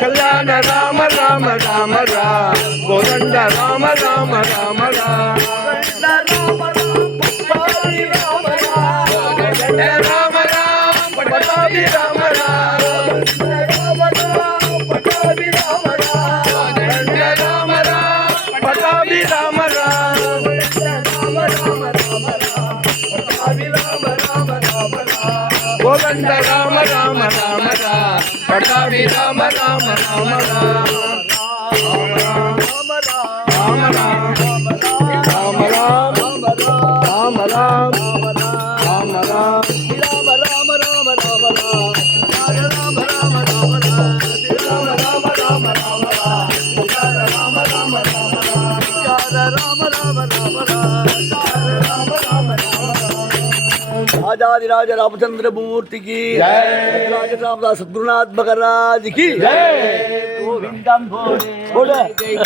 కళ్యాణ రామ రామ రామ రామ కోదండ రామ రామ రామ రామ రామ రామ పటాభి రామ రామ పటాభి రామ రామ పటాభి రామ కోదండ రామ రామ రామ రామ పటాభి రామ రామ రామ రామ రామ రామ రామ రామ राजाधिराज रामचंद्र मूर्ति की जय, रामदास सद्गुरुनाथ महाराज की जय। गोविंदम भोले